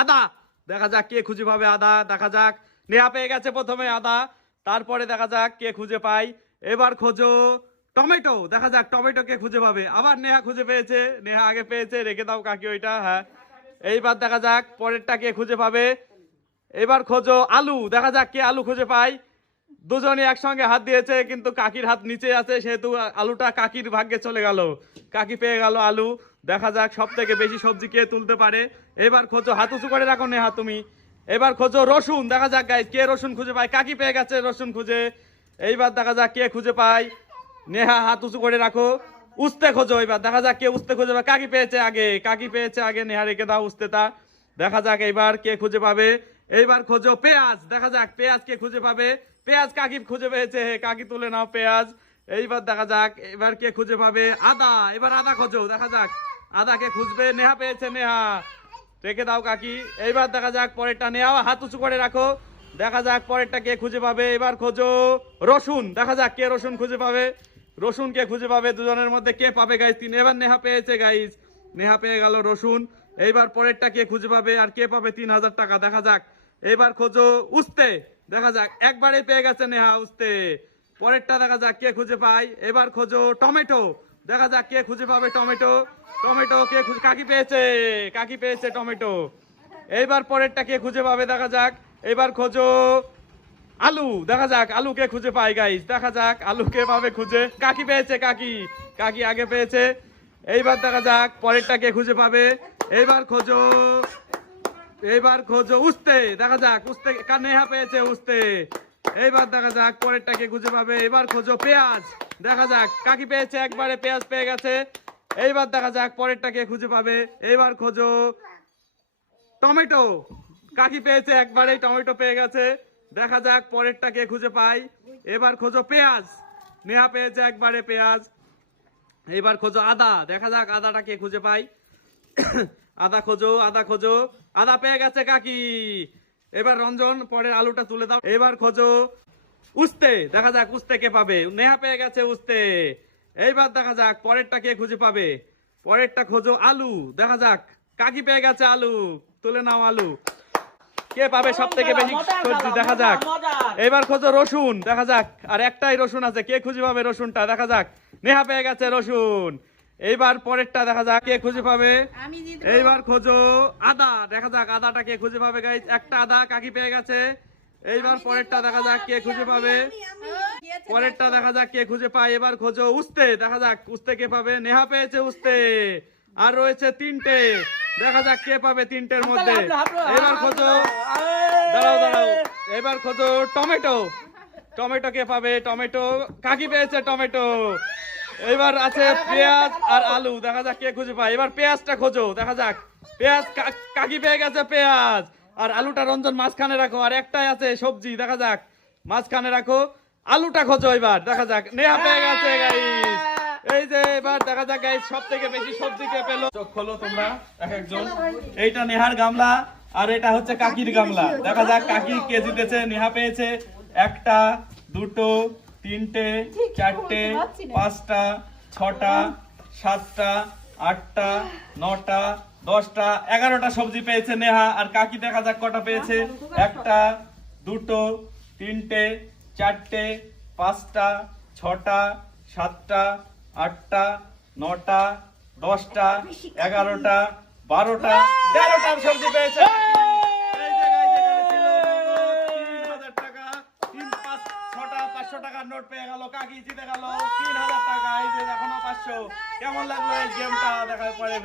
আদা। দেখা যাক কে খুঁজে পাবে আদা। দেখা যাক। নেহা পেয়ে গেছে প্রথমে আদা। তারপরে দেখা যাক কে খুঁজে পাই এবার খোঁজো টমেটো। দেখা যাক টমেটো কে খুঁজে পাবে। আবার নেহা খুঁজে পেয়েছে। নেহা আগে পেয়েছে। রেখে দাও কাকি ওইটা। হ্যাঁ। এইবার দেখা যাক পরেরটা কে খুঁজে পাবে। এবার খোঁজো আলু। দেখা যাক কে আলু খুঁজে পাই দুজনে একসঙ্গে হাত দিয়েছে, কিন্তু কাকির হাত নিচে আছে, সেহেতু আলুটা কাকির ভাগ্যে চলে গেল। কাকি পেয়ে গেল আলু। দেখা যাক সব থেকে বেশি সবজি কে তুলতে পারে। এবার খোঁজো হাত উঁচু করে রাখো নেহা তুমি। এবার খোঁজো রসুন, দেখা যাক গাইজ কে রসুন খুঁজে পায়? কাকি পেয়ে গেছে রসুন খুঁজে। এইবার দেখা যাক কে খুঁজে পায়। নেহা, হাত উঁচু করে রাখো। উস্তে খোঁজো এবার, দেখা যাক কে উস্তে খুঁজে পায়। কাকি পেয়েছে আগে, কাকি পেয়েছে আগে, নেহা রেখে দাও উস্তেটা। দেখা যাক এইবার কে খুঁজে পাবে। এইবার খোঁজো পেঁয়াজ, দেখা যাক পেঁয়াজ কে খুঁজে পাবে। পেঁয়াজ কাকি খুঁজে পেয়েছে কাকি তুলে নাও পেঁয়াজ। এইবার দেখা যাক, এবার কে খুঁজে পাবে? আদা, এবার আদা খোঁজো, দেখা যাক। আদা কে খুঁজবে, নেহা পেয়েছে নেহা। রেখে দাও কাকি। এইবার দেখা যাক পরেরটা। নেহা হাত উঁচু করে রাখো। দেখা যাক পরেরটা কে খুঁজে পাবে। এবার খোঁজো রসুন। দেখা যাক কে রসুন খুঁজে পাবে। রসুন কে খুঁজে পাবে? দুজনের মধ্যে কে পাবে গাইজ তিন। এবার নেহা পেয়েছে গাইজ নেহা পেয়ে গেল রসুন। এইবার পরেরটা কে খুঁজে পাবে আর কে পাবে? তিন হাজার টাকা। দেখা যাক। এবার খোঁজো উস্তে। দেখা যাক। একবারে পেয়ে গেছে নেহা উস্তে। পরেরটা দেখা যাক কে খুঁজে পায়। এবার খোঁজো টমেটো। দেখা যাক কে খুঁজে পাবে টমেটো। টমেটো কে খুঁজে, কাকি পেয়েছে কাকি পেয়েছে টমেটো। এইবার পরেরটা কে খুঁজে পাবে, দেখা যাক। এবার খোঁজো আলু, দেখা যাক আলু কে খুঁজে পাই গাইস দেখা যাক আলু কে পাবে খুঁজে। কাকি পেয়েছে, কাকি। কাকি আগে পেয়েছে। এইবার দেখা যাক পরেরটা কে খুঁজে পাবে। এইবার খোঁজো এইবার খোঁজো উস্তে, দেখা যাক উস্তে কা- নেহা পেয়েছে উস্তে। এইবার দেখা যাক পরেরটা কে খুঁজে পাবে। এবার খোঁজো পেঁয়াজ, দেখা যাক কাকি পেয়েছে, একবারে পেঁয়াজ পেয়ে গেছে। এইবার দেখা যাক, পরেরটা কে খুঁজে পাবে। এইবার খোঁজো। টমেটো। কাকি পেয়েছে একবারেই, টমেটো পেয়ে গেছে। দেখা যাক, পরেরটা কে খুঁজে পাই। এবার খোঁজো পেঁয়াজ। নেহা পেয়েছে একবারে পেঁয়াজ। এবার খোঁজো আদা। দেখা যাক আদাটা কে খুঁজে পাই। আদা খোঁজো আদা খোঁজো। আদা পেয়ে গেছে কাকি। এবার রঞ্জন, পরের আলুটা তুলে দাও। এবার খোঁজো উস্তে। দেখা যাক উস্তে কে পাবে। নেহা পেয়ে গেছে উস্তে। এইবার দেখা যাক পরেরটা কে খুঁজে পাবে? পরেরটা খোঁজো আলু। দেখা যাক কাকি পেয়ে গেছে আলু। তুলে নাও আলু। কে পাবে সব থেকে বেশি সবজি? দেখা যাক। এবার খোঁজো রসুন। দেখা যাক আর একটাই রসুন আছে। কে খুঁজে পাবে রসুনটা? দেখা যাক। নেহা পেয়ে গেছে রসুন। এইবার পরেরটা দেখা যাক কে খুঁজে পাবে? এইবার খোঁজো আদা। দেখা যাক আদাটা কে খুঁজে পাবে গাইজ একটা আদা কাকি পেয়ে গেছে। এইবার পরেরটা দেখা যাক কে খুঁজে পাবে। পরেরটা দেখা যাক কে খুঁজে পায় এবার খোঁজো উস্তে দেখা যাক উস্তে কে পাবে। নেহা পেয়েছে উস্তে আর রয়েছে তিনটে। দেখা যাক কে পাবে তিনটের মধ্যে। এবার খোঁজো। দাঁড়াও দাঁড়াও। এবার খোঁজো টমেটো। টমেটো কে পাবে? টমেটো। কাকি পেয়েছে টমেটো। এবার আছে পেঁয়াজ আর আলু। দেখা যাক কে খুঁজে পায়। এবার পেঁয়াজটা খোঁজো। দেখা যাক। পেঁয়াজ কাকি পেয়ে গেছে পেঁয়াজ। আর আলুটা রঞ্জন মাঝখানে রাখো, আর একটাই আছে সবজি, দেখা যাক। মাঝখানে রাখো, আলুটা খোঁজো এবার, দেখা যাক। নেহা পেয়ে গেছে গাইস এই যে এবার দেখা যাক গাইস সব থেকে বেশি সবজি কে পেল। চোখ খোলো তোমরা, এক একজন। এইটা নেহার গামলা, আর এটা হচ্ছে কাকির গামলা। দেখা যাক, কাকি কে জিতেছে, নেহা পেয়েছে একটা, দুটো, তিনটে, চারটে, পাঁচটা, ছটা, সাতটা, আটটা, নটা দশটা এগারোটা সবজি পেয়েছে নেহা আর কাকি দেখা যাক কটা পেয়েছে। একটা দুটো তিনটে চারটে পাঁচটা ছটা সাতটা আটটা নটা দশটা এগারোটা বারোটা তেরোটা সবজি পেয়েছে। এই যে guys, এখানে ছিল নগদ 3000 টাকা। তিন, পাঁচ, ছটা, 500 টাকার নোট পেয়ে কাকি জিতে তিন হাজার টাকা এখনও পাঁচশো। কেমন লাগল এই গেমটা? দেখার পরে